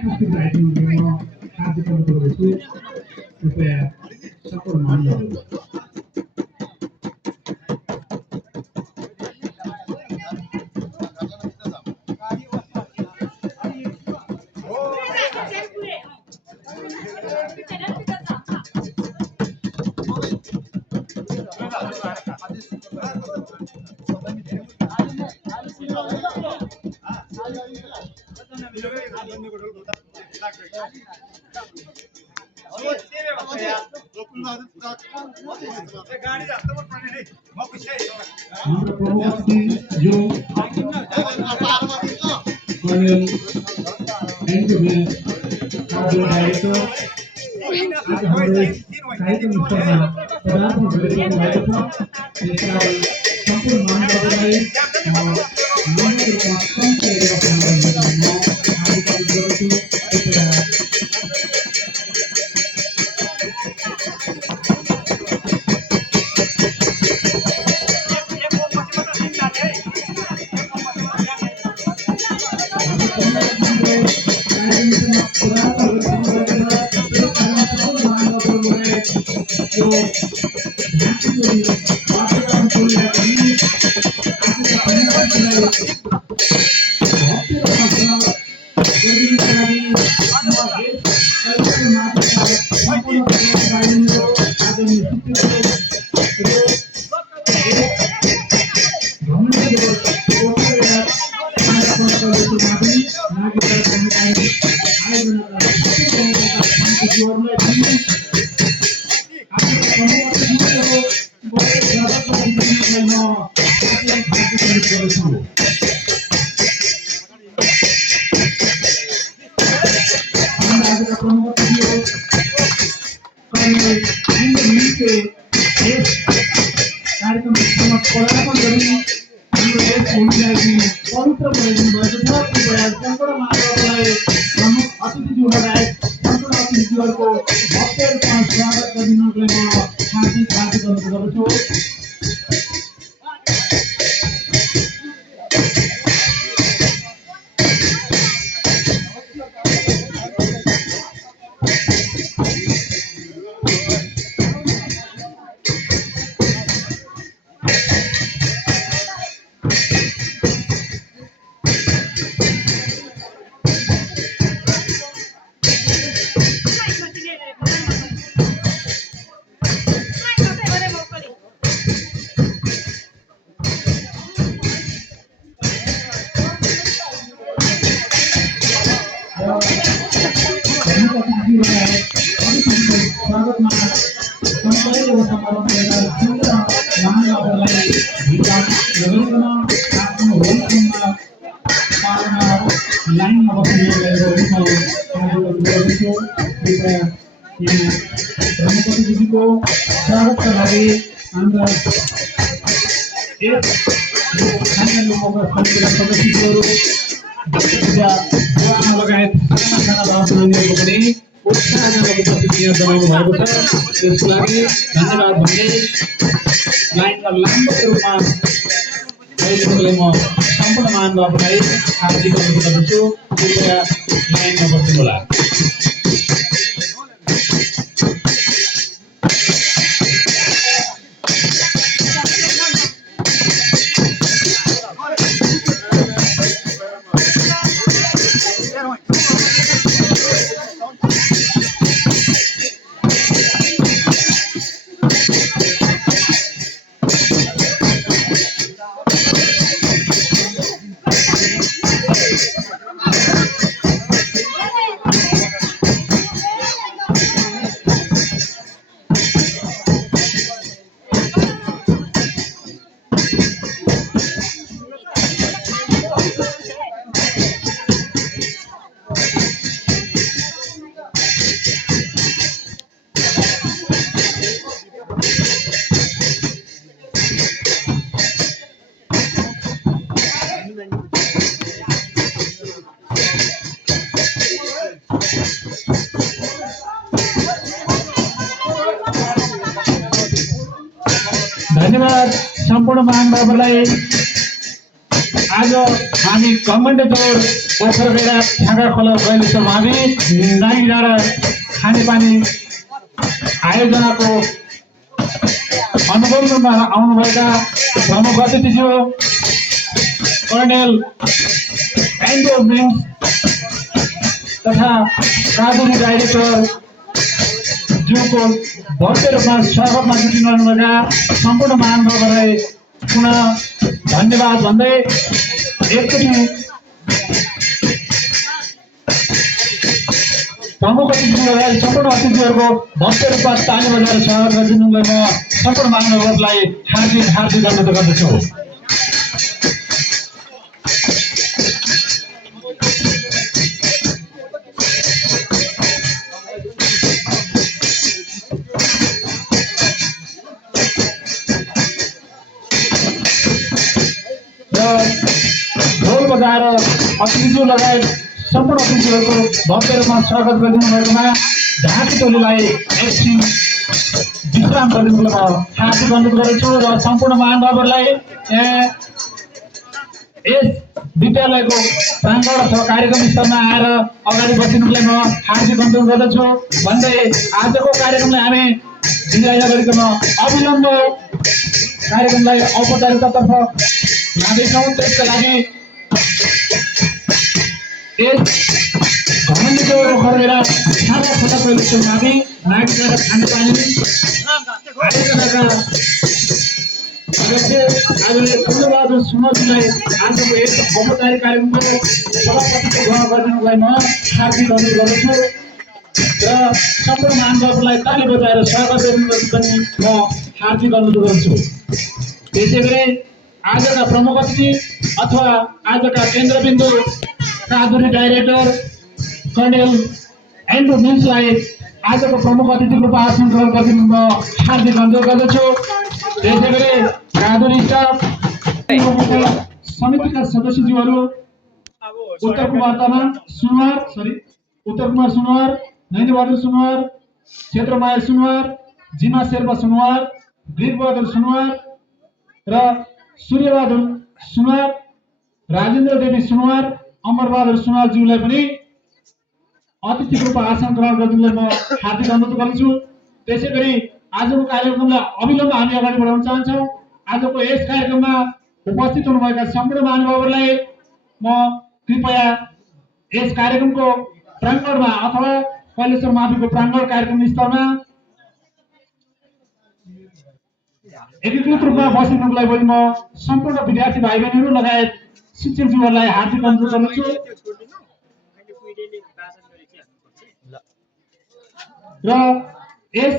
उपस्थित राइटिङ म हार्दिक अनुरोध गर्छु कृपया सफल मान्नुहोस्। हाम्रो प्रमुख अतिथि जो कर्नेल एन्टोनियो कार्डो डाइरेक्टर आज हाम्रो कार्यक्रम स्थलमा पदार्पण गरिसक्नु भएको छ। त्यसलाई सम्पूर्ण महानुभावहरूलाई हार्दिक अनुरोध गर्छु। कृपया कार्यक्रम पदार्पण गरी हाम्रो देश भूमिलाई पवित्र बनाइदिनु भएको छ। कृपया सम्पूर्ण महानुभावहरूलाई प्रमुख अतिथिज्यूहरूलाई सम्पूर्ण अतिथिज्यूहरूको भव्य रूपमा स्वागत गरिदिनुको लागि म हार्दिक अनुरोध गर्दछु। स्वागतका लागि हाम्रा सदस्यहरू लगायत साना पनि उत्साहजनक उपस्थिति जनाउनु भएको छ। त्यसको लागि धन्यवाद भन्दै लाइनमा लामो रूपमा अहिले म सम्पूर्ण महानुभावहरूलाई हार्दिक अनुरोध गर्दछु। कृपया लाइनमा बस्नुहोला। धन्यवाद सम्पूर्ण महानुभावहरूलाई आज हामी कमण्डेश्वर पोखरबेडा छाँगा खोला गैलेश्वर हामी नाइ डाँडा खानेपानी आयोजनाको अनुबन्धमा आउनुभएका प्रमुख अतिथिज्यू कर्णेल एन्ड्रो मिन्स तथा कादुरी डाइरेक्टर ज्यूको भव्य रूपमा स्वागतमा जुटिनुभएका सम्पूर्ण महानुभावहरूलाई पुनः धन्यवाद भन्दै एकचोटि प्रमुख अतिथिहरूलाई सम्पूर्ण अतिथिहरूको भव्य रूपमा ताली बजाएर स्वागत गरिदिनुलाई म सम्पूर्ण महानुभावहरूलाई हार्दिक हार्दिक अनुरोध गर्दछु। ढोल बजाएर अतिथिज्यू लगायत सम्पूर्ण अतिथिहरूको भव्य रूपमा स्वागत गरिदिनु भएकोमा झाँकी टोलीलाई एकछिन विश्राम गरिदिनुको लागि हार्दिक अनुरोध गर्दछु र सम्पूर्ण महानुभावहरूलाई यस विद्यालयको प्राङ्गण अथवा कार्यक्रम स्थलमा आएर अगाडि बसिनुको लागि म हार्दिक अनुरोध गर्दछु भन्दै आजको कार्यक्रमलाई हामी विदाय गरिकन अविलम्ब कार्यक्रमलाई औपचारिकतातर्फ लाँदैछौँ। त्यसका लागि यस घमण्डेश्वर पोखरबेडा छाँगा खोला गैलेश्वर हामी नाइ डाँडा खानेपानी आयोजनाका अध्यक्ष आदरणीय फुलबहादुर सुनवरजीलाई आजको यस औपचारिक कार्यक्रमको सभापतित्व ग्रहण गरिदिनुलाई म हार्दिक अनुरोध गर्दछु र सम्पूर्ण महानुभावहरूलाई ताली बजाएर स्वागत गरिदिनु पनि म हार्दिक अनुरोध गर्छु। त्यसै गरी आजका प्रमुख अतिथि अथवा आजका केन्द्रबिन्दु कादुरी डाइरेक्टर कर्णेल एन्ड्रो मिन्सलाई आजको प्रमुख अतिथिको रूपमा आसन ग्रहण गरिदिनु म हार्दिक अनुरोध गर्दछु। त्यसै गरी कादुरी स्टाफ समितिका सदस्यज्यूहरू उत्तर कुमार सुनवार, नैनीबहादुर सुनवार, क्षेत्रमाया सुनवार, जिमा शेर्पा सुनवार, वीरबहादुर सुनवार र सूर्यबहादुर सुनवार, राजेन्द्र देवी सुनवार, अमरबहादुर सुनवारज्यूलाई पनि अतिथिको रूपमा आसन ग्रहण गरिदिनुलाई म हार्दिक अनुरोध गर्दछु। त्यसै गरी आजको कार्यक्रमलाई अविलम्ब हामी अगाडि बढाउन चाहन्छौँ। आजको यस कार्यक्रममा उपस्थित हुनुभएका सम्पूर्ण महानुभावहरूलाई म कृपया यस कार्यक्रमको प्राङ्गणमा अथवा कैलेश्वर माविको प्राङ्गण कार्यक्रम स्थलमा एकीकृत रूपमा बसिनुको लागि पनि म सम्पूर्ण विद्यार्थी भाइ बहिनीहरू लगायत शिक्षकज्यूहरूलाई हार्दिक अनुरोध गर्दछु र यस